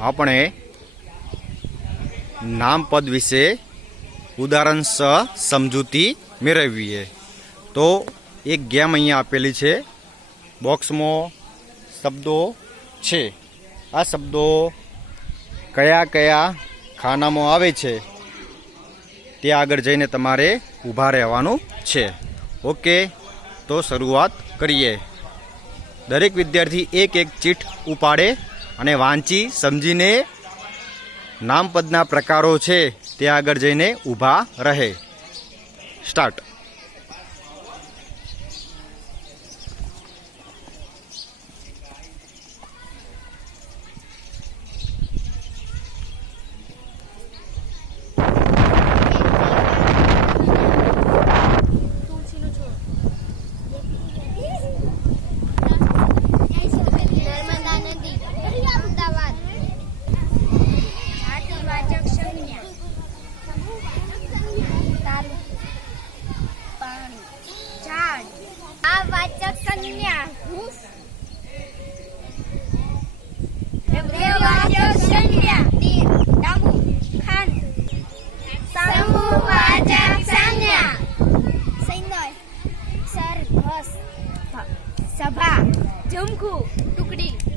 આપણે નામપદ વિશે ઉદાહરણ સહ સમજૂતી મેળવીએ. તો એક ગેમ અહીંયા આપેલી છે. બોક્સમાં શબ્દો છે. આ શબ્દો કયા કયા ખાનામાં આવે છે, તે આગળ જઈને તમારે ઊભા રહેવાનું છે. ઓકે, તો શરૂઆત કરીએ. દરેક વિદ્યાર્થી એક એક ચીઠ ઉપાડે અને વાંચી સમજીને નામપદના પ્રકારો છે તે આગળ જઈને ઊભા રહે. સ્ટાર્ટ. બસ. સભા ઝુમખું ટુકડી.